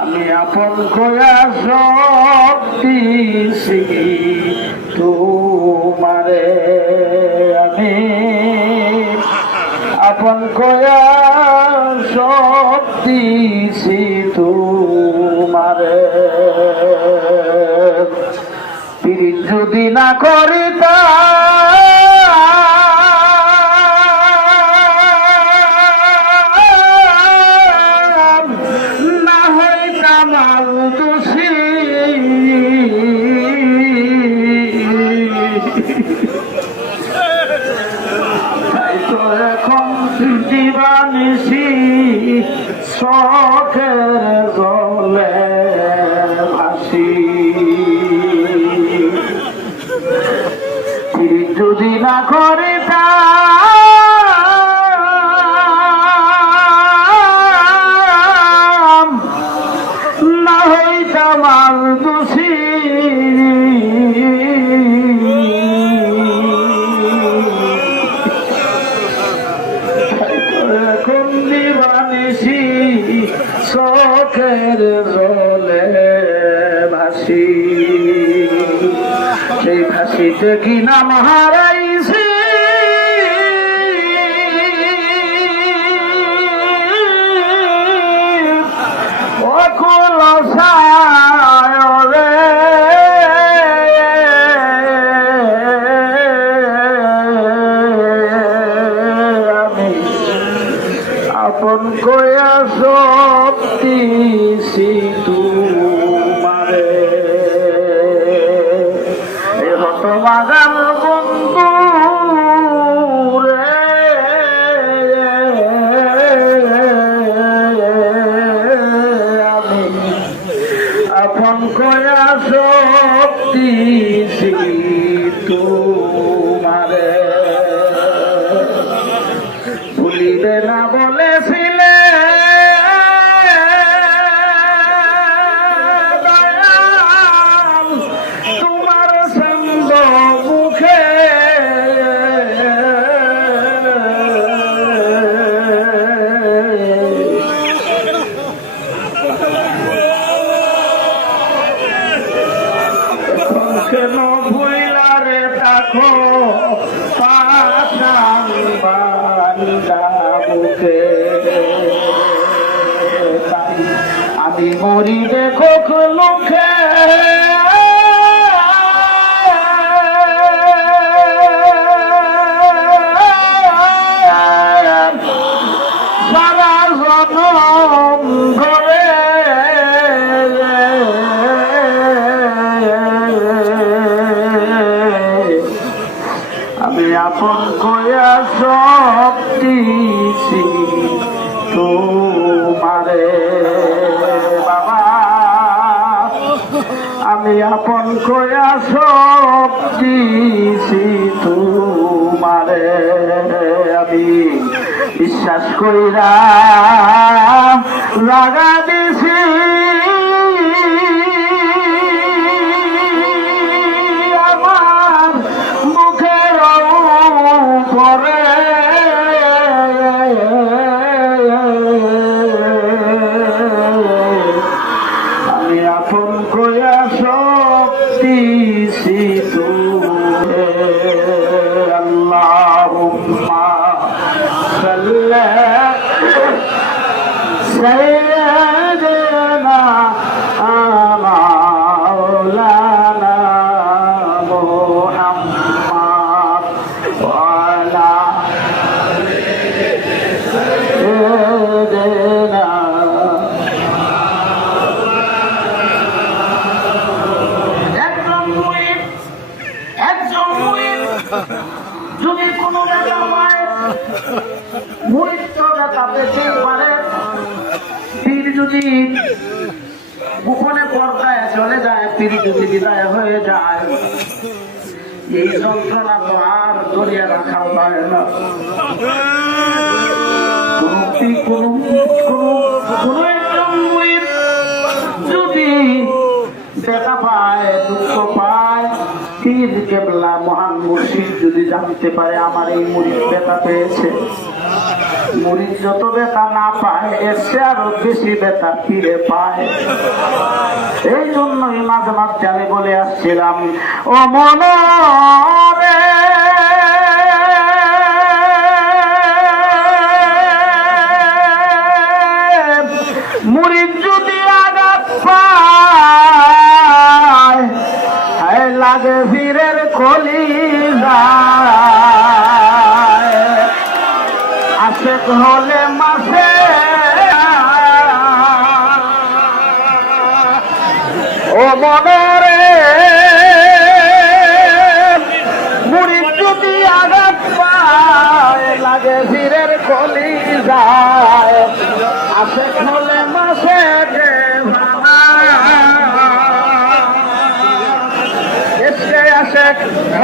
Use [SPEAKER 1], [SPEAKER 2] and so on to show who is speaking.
[SPEAKER 1] আমি আপন কয়া সত্যি তোমারে। আমি আপন কয়া সত্যি তোমারে। পীড়িত যদি না করিতা দিবানিসি শখের জলে ভাসি। যদি না করে তাম, ভাসি সেই ভাসিতে কি নাম হারাইছি? অকুল সায়রে আমি আপন কয়া মারে বাগান আমি মরি দেখো লোকে আমি আপন কয়া তোমারে। আপন কয়া শক্তি তোমারে আমি বিশ্বাস কইরা লাগা দিছি সৈয়দনা মাওলানা মুহাম্মদ ওয়ালা সৈয়দনা একজন মুরিদ একজন যদি কোনো রাজা পারে যদি গোপনে পর্দায় চলে যায় পীর যদি বিদায় হয়ে যায় এই যন্ত্রণা তো আর রাখা হয় না কোনো কোনো জানতে পারে আমার এই মুড়ির ব্যথা পেয়েছে। মুড়ির যত ব্যথা না পায় এর সে আরও বেশি ব্যথা ফিরে পায়। এই জন্যই মাঝে মাঝে আমি বলে আসছিলাম, ও মনরে বীরের কলি আশেক হলে মাসে ও মনরে লাগে বীরের কলি যায় আশেক হলে